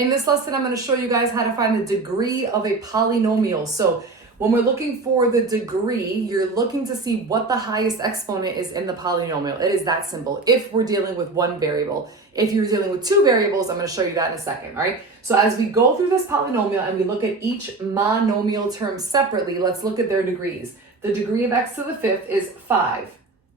In this lesson, I'm going to show you guys how to find the degree of a polynomial. So when we're looking for the degree, you're looking to see what the highest exponent is in the polynomial. It is that simple if we're dealing with one variable. If you're dealing with two variables, I'm going to show you that in a second, all right? So as we go through this polynomial and we look at each monomial term separately, let's look at their degrees. The degree of x to the fifth is 5.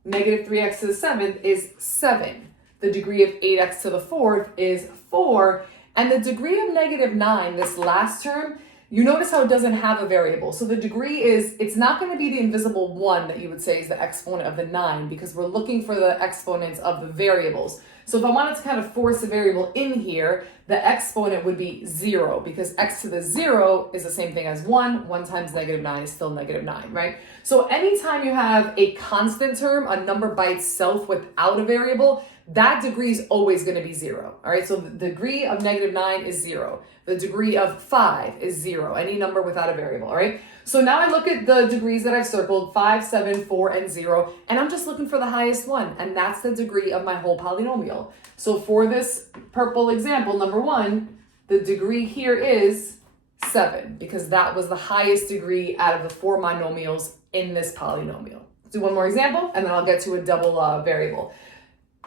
Negative 3x to the seventh is 7. The degree of 8x to the fourth is 4. And the degree of negative 9, this last term, you notice how it doesn't have a variable. So the degree is, it's not going to be the invisible 1 that you would say is the exponent of the 9 because we're looking for the exponents of the variables. So if I wanted to kind of force a variable in here, the exponent would be 0 because x to the 0 is the same thing as 1. 1 times negative 9 is still negative 9, right? So anytime you have a constant term, a number by itself without a variable, that degree is always going to be 0. All right, so the degree of negative 9 is 0. The degree of 5 is 0, any number without a variable. All right, so now I look at the degrees that I've circled, 5, 7, 4, and 0, and I'm just looking for the highest one, and that's the degree of my whole polynomial. So for this purple example, number 1, the degree here is 7, because that was the highest degree out of the 4 monomials in this polynomial. Let's do one more example, and then I'll get to a double variable.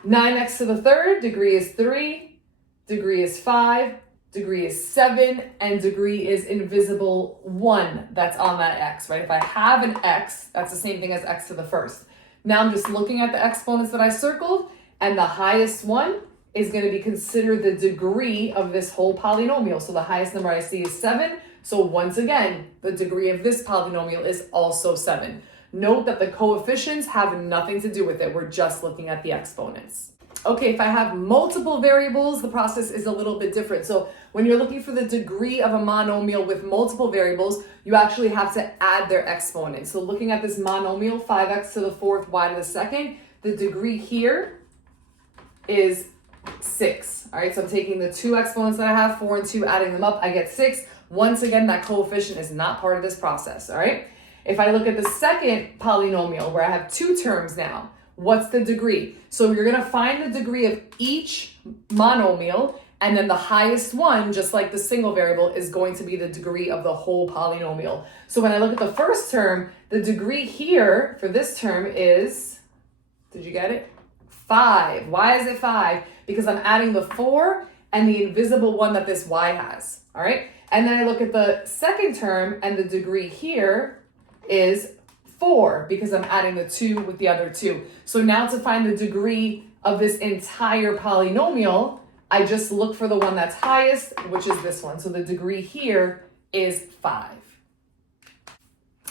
9x to the third, degree is 3, degree is 5, degree is 7, and degree is invisible 1 that's on that x, right? If I have an x, that's the same thing as x to the first. Now I'm just looking at the exponents that I circled, and the highest one is going to be considered the degree of this whole polynomial. So the highest number I see is 7. So once again, the degree of this polynomial is also 7. Note that the coefficients have nothing to do with it. We're just looking at the exponents. Okay, if I have multiple variables, the process is a little bit different. So when you're looking for the degree of a monomial with multiple variables, you actually have to add their exponents. So looking at this monomial, 5x to the fourth, y to the second, the degree here is 6. All right, so I'm taking the two exponents that I have, 4 and 2, adding them up, I get 6. Once again, that coefficient is not part of this process, all right? If I look at the second polynomial where I have two terms now, what's the degree? So you're going to find the degree of each monomial, and then the highest one, just like the single variable, is going to be the degree of the whole polynomial. So when I look at the first term, the degree here for this term is, did you get it? 5. Why is it 5? Because I'm adding the 4 and the invisible 1 that this y has, all right? And then I look at the second term, and the degree here is 4 because I'm adding the 2 with the other 2. So now to find the degree of this entire polynomial, I just look for the one that's highest, which is this one. So the degree here is 5.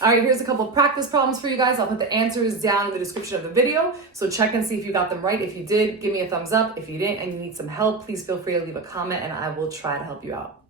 All right, here's a couple of practice problems for you guys. I'll put the answers down in the description of the video. So check and see if you got them right. If you did, give me a thumbs up. If you didn't and you need some help, please feel free to leave a comment and I will try to help you out.